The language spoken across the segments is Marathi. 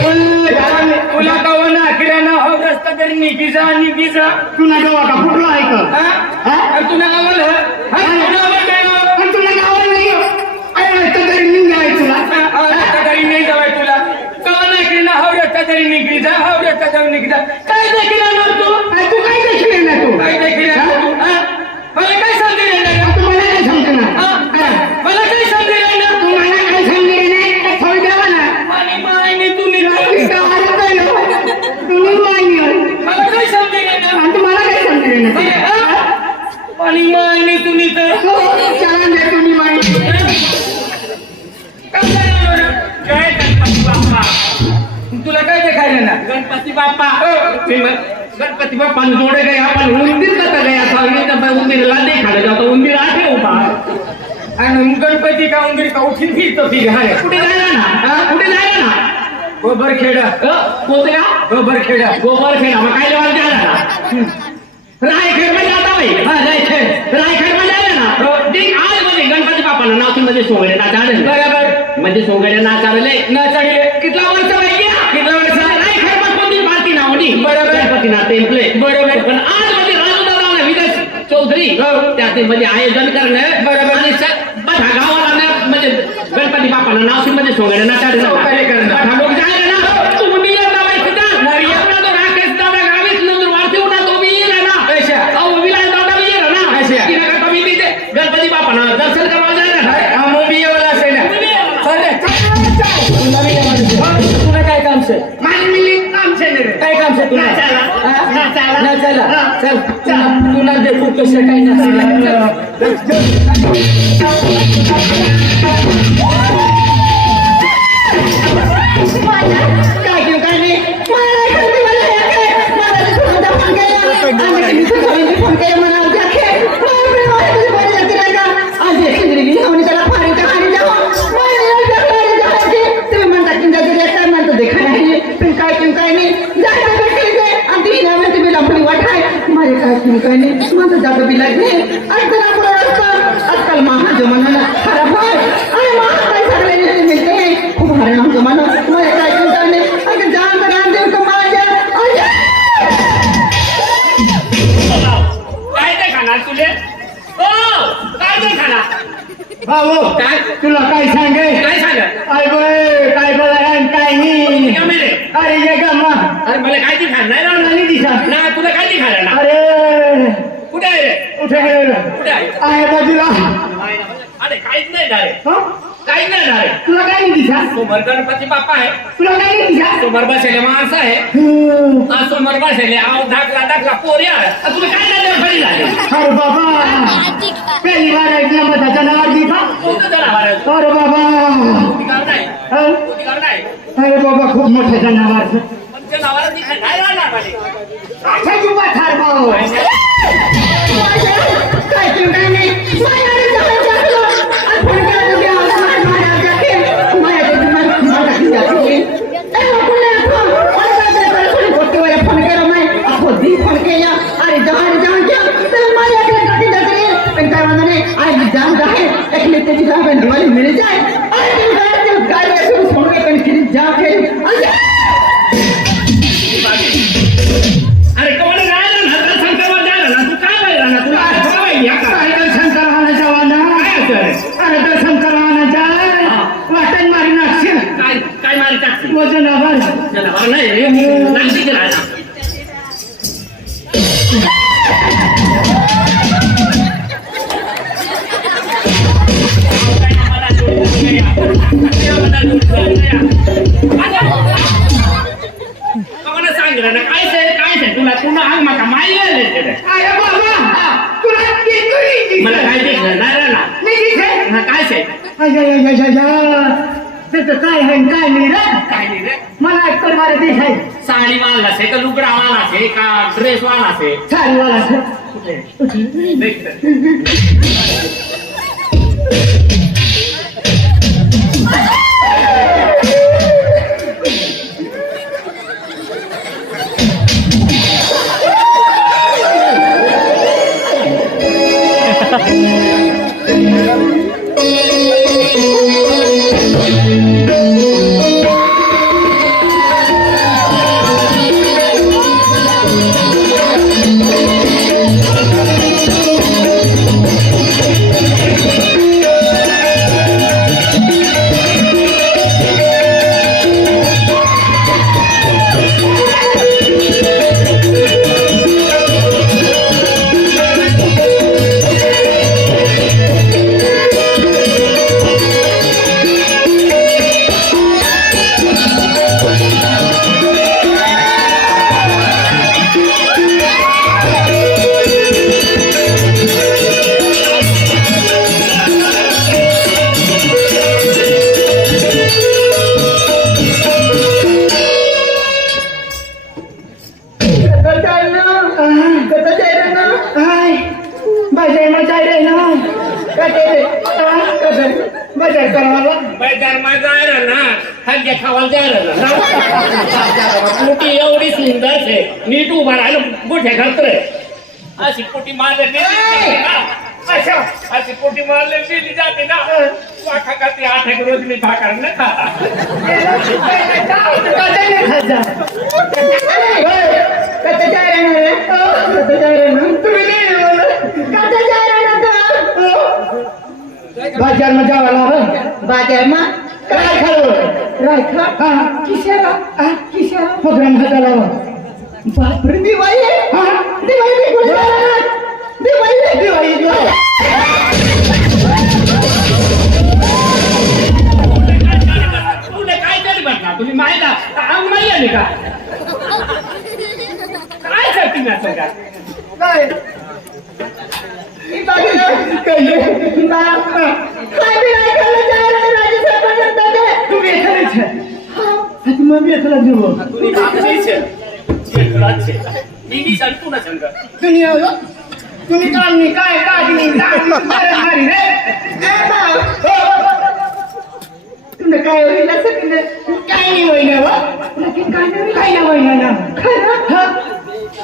तुला कवन अखिराना हो रस्ता तरी निघीजा निघीजा तुला गावा का फुटला आहे का तुला कवन तुला गावा नाही रस्ता तरी निघाय तुला रस्ता तरी नाही जावाय तुला कवन अखिराना हो रस्ता तरी निघीजा हो रस्ता तरी निघीजा काय देखील तू काय देखील ना तू काय देखील मला काय समजेल तू मला काय समजणार मला काय समजेल तू मला काय समजेल नाही थोडी द्यावा ना आणि मायने तू निघ तुम्ही मान्य मला काय समजेल आणि तुम्हाला काय समजेल आणि मायने तू निघ छान आहे तुम्ही मान्य जय गणपती बाप्पा तुला काय देखायला ना गणपती बाप्पा गणपती बाप्पा जोड़े गए अपन उंदीर का गया था उंदीर ला देखा जाता उंदीर आके उभा आणि गणपती का उंदीर का उठीन फिरतो फिर हाय कुठे जायला ना गोबरखेडा कोणत्या गोबरखेडा मग काय लेवाल जायला ना रायखेड मध्ये जाता भाई रायखेड मध्ये जायला ना ठीक आज मध्ये गणपती बाप्पाला नाव मध्ये सोंगडे नाचाडले बरोबर म्हणजे सोंगडे नाचाडले कितला वर्ष कितला वर्ष रायखेड मध्ये कोणती पार्टी नावडी बरोबर गणपती ना टेम्पले बरोबर पण आज मध्ये राजूदादा विकास चौधरी त्याचे म्हणजे आयोजन करणं बरोबर आणि गावाला म्हणजे गणपती बाप्पाला नाव मध्ये सोंगडे नाचाडले करणं लोक जायला ना तू मुंडी जावायचं का नाही आपला तो राकेश दादा गावीत नंतर वारती उठा तो बी येईल ना विलास दादा बी येईल ना गणपती बाप्पाला दर्शन करायला जायला ना मोबी येवला असेल तुला काय काम आहे माझी काम काय काम आहे तुला चला चल तुला देखू कसं काय आजकल महा जमाना खराब है अरे महा पैसा लेने मिलते हैं खूब हरिणाम जमाना मैं काय चिंता नहीं अगर जान बना दे तो मार जा काय ते खाणार तुले काय ते खाणार भाऊ काय तुला काय सांगे अरे काय बोला काय नाही अरे ये गम्मा अरे मला काय ते खाणार नाही दिसा ना तुला काय ते खाणार ना अरे कुठे आहे कुठे कुठे आहे बाजूला अरे काहीच नाही डायरे काहीच नाही डायरे तुला काय नाही दिसा समोर गणपती बाप्पा आहे तुला काय नाही दिसा समोर बसेले माणसं आहे समोर बसेले आव ढाकला पोरी आहे तुम्ही काय नाही खरी झाले अरे बाबा पहिली बार ऐकलं मग त्याच्या नावावर दिसा कोणतं जनावर आहे? अरे बाबा कोणती गाव नाही अरे कोणती गाव नाही बाबा खूप मोठं जनावर पण त्या नावाला ती काय राहणार माझे अच्छा जुबा ठार भाऊ काय चिंता नाही दिवाली मिल जाए अरे कोण जायला ना दर्शन करायला जायला ना तू काय पाहिला ना तुला काय दर्शन करायला जावाना अरे दर्शन करायला जाय वाटण मारी नाक्षी काय मारी टाकते वजनावर नाही नाशिक राहणार सांगितलं ना काय से तुला पुन्हा अंग माका मायला अरे बाबा तुला किती मला काय दिसलं नाही ना दिसत काय से त्याचं काय आहे काय नाही रे काय नाही रे मला एकतर मला दिसाय साडी वाला से का लुगडा वाला से का ड्रेस वाला से चालवाला देख पोटी एवढी सुंदर आहे नीट उभा राहिलं मोठ्या घालत रे अशी पोटी मारली अशी पोटी मारली जाते ना वाखा खाते 8 एक रोज मी भाकर न खाता बाजार में जावाला बाजार में काय खालो राखा हां किशोरा प्रोग्राम झाला बाप रे दिवाळी हां दिवाळी तुला काय तरी बघा तुम्ही माहिती अंग माहिती आली का काय करते ना सगळ्या काय काय तुम्ही काम नाही काय तुम्ही काय होईल असं काय नाही होईना काय नाही होईना ना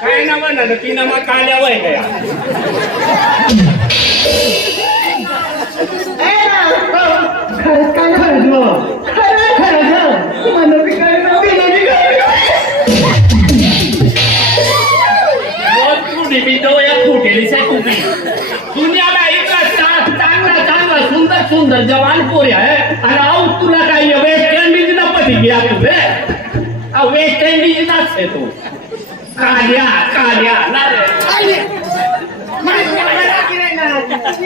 काय ना म्हणा ती ना मग काल्या वय गया खरंच काय खरंच मला काय दुनियाला इतका चांगला सुंदर जवान पोरी आहे आणि आऊ तुला काय वेस्ट इंडिज ना पती गया तुझे वेस्ट इंडिज नाच आहे तू काल्या ना रे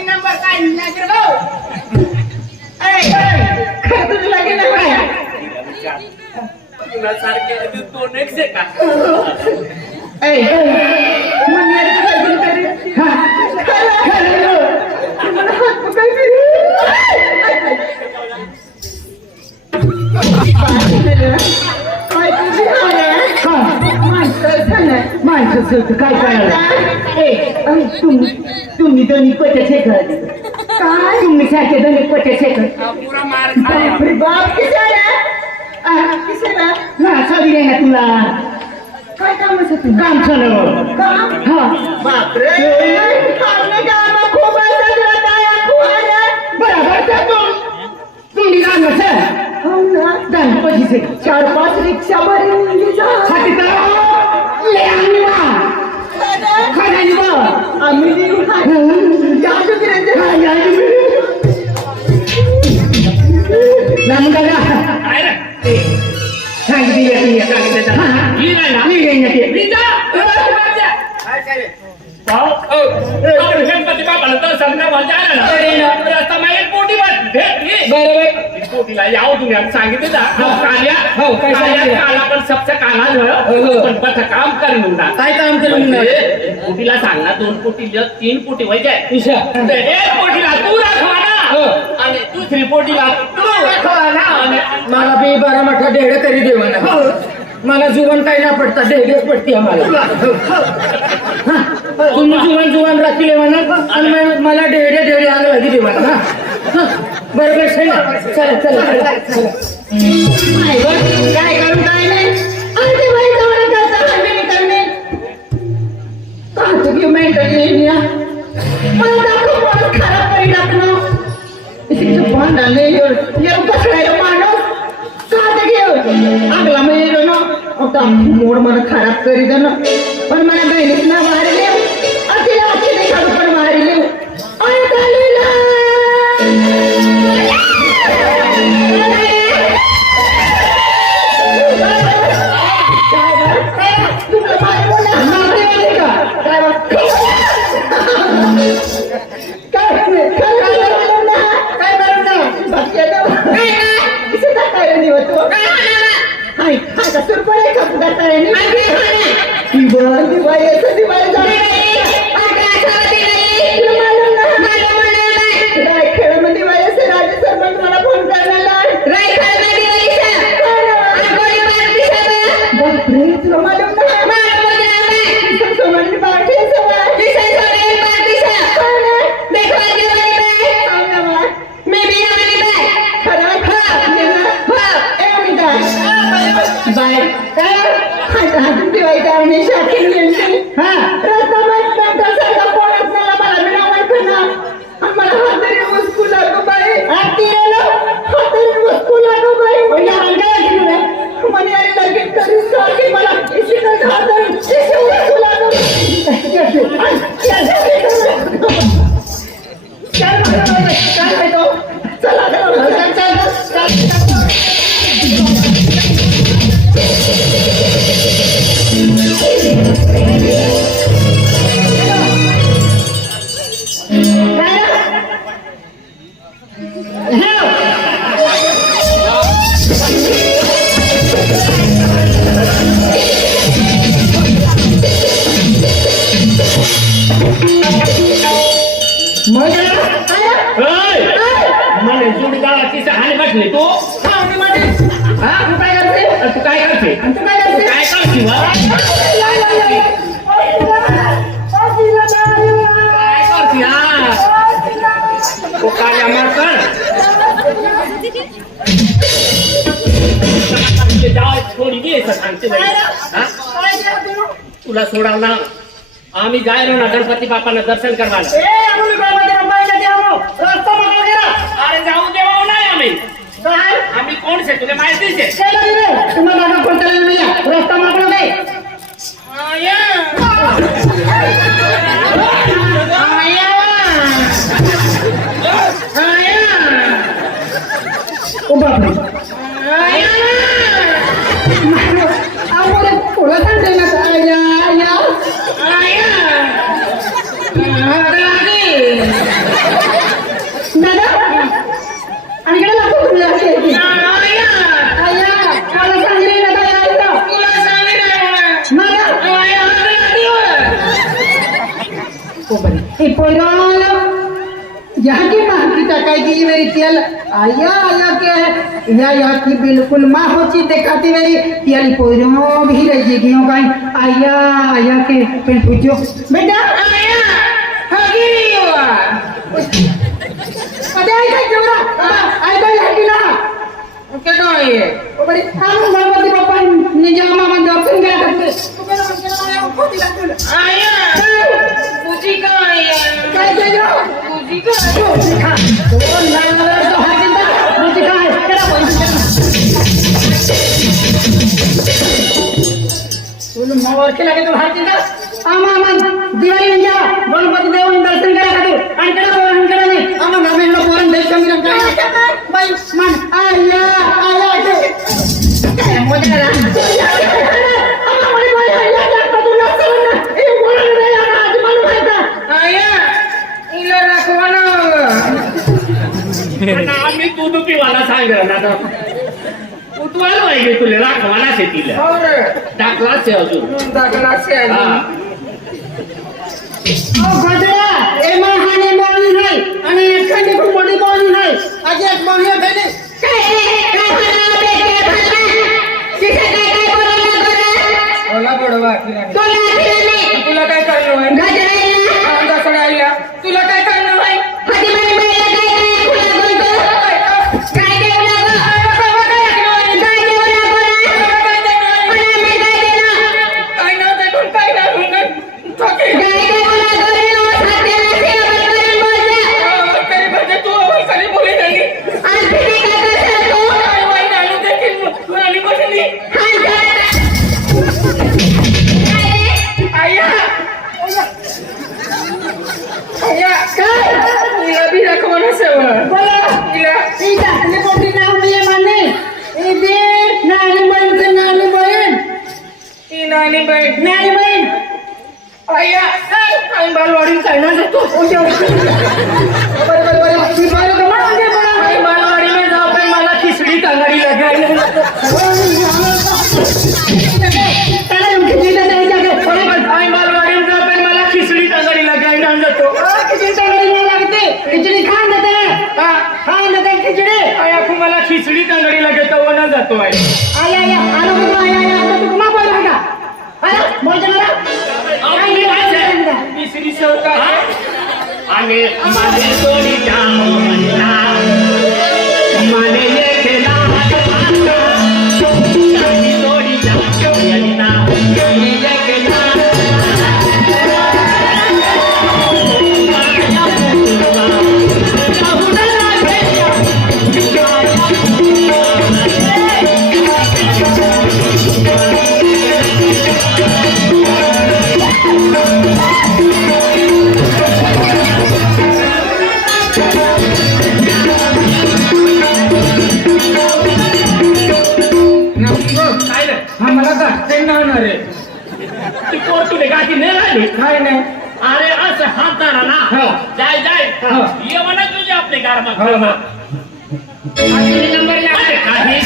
नंबर काय तुला सारखे 2 एक का काय तुम्ही दोन्ही पटे शेखर काय तुम्ही सारखे दोन्ही पटे शेखर पुरा मार बाप किसारा ना साडी नाही ना तुला काय काम असं तू काम चालव हा बापरे बरोबर तुम्ही काम असं पैसे 4-5 रिक्षा आम्ही गणपती बापाला तर समजा मजा आला ना रस्ता माहीत पोटी भेटली पोटीला याव तुम्ही आम्ही सांगितलं ना काला पण सबसे काला पण बस काम कर म्हणता काय काम करून पोटीला सांग ना 2 पोटी 3 पोटी व्हायचे 1 पोटीला तू राखवा ना आणि दुसरी पोटीला तू राखवा ना मला बी बारा मोठा ढेड करी देवा ना मला जुवन काही ना पडता ढेडच पडते आम्हाला तुम्ही जुवन राखले म्हणा आणि मला ढेडे आग लागी देवा ना बरोबर चला चला चला काय करून काय नाही मेंटली खराब करी टाकणं भांडणे कसं माणूस आगला म्हणजे ना आता मोड मला खराब करी दे ना पण मला बहिणीत ना मारले अति अति खाऊ पण मारले तुला सोडावला आम्ही जायलो ना गणपती बापांना दर्शन करवायला अरे जाऊ देवा नाही आम्ही कोण से तुला माहितीच आहे तुम्हाला रस्ता मागलो नाही यहाँ की माँ की टकाई की मेरी तेल आया आया के यहाँ की बिल्कुल माँ होची दिखाती मेरी तेल पोरों भी रही जियों का आया आया के फिर पूछो बेटा आया हगी नहीं हुआ अरे आई का जोड़ा आई का हगी ना क्या कहो ये वो बड़ी हम गणपति बापा निजामा में दर्शन क्या करते तो मेरा मन आया वो दिला तुम आया पूजी का आया क्या जो पूजी का पूजी का तो ना तो हाकिंदा पूजी का है क्या बोल मोर के लगे तो हाकिंदा आमा आमा दिवाळी म्हणजे गणपती देवानी दर्शन करा खातो आणि केला बोलून केला नाही आमा नामेला बोलून दर्शन करा काय बाई मन आया आया काय मजा आला आमा मला आया जातो ना ए बोल रे तुला राखवानाच आहे तिला हो रे टाकलाच आहे अजून दाखलाच आहे हा. गजरा ए महाने बोली नाही आणि एखादी खूप मोठी बोली नाही आज एक बोली भेटे बोला बडवा तुला काय कळलं आईला तुला काय कळलं नाही काय नाव देतो काय तू खरी बोली नाही बालवाडी चालणार जातो बालवाडीला जाऊ पण मला खिचडी तांगडी लगायला बालवाडीला जाऊ पण मला खिचडी तांगडी लगायला जातो खिचडी तांगडी लागते खिचडी खान देते खान देते खिचडी आया मला खिचडी तांगडी लागतो वना जातो आहे आया आलो आया आता तू कुणा बोल का आया बोल तिसरी सौका आणि माझे दोन्ही जाम माने येते ना दोन्ही नाही अरे असं हाताना ना जाय जाय ये म्हणा तुझे आपले गारमा नंबर काही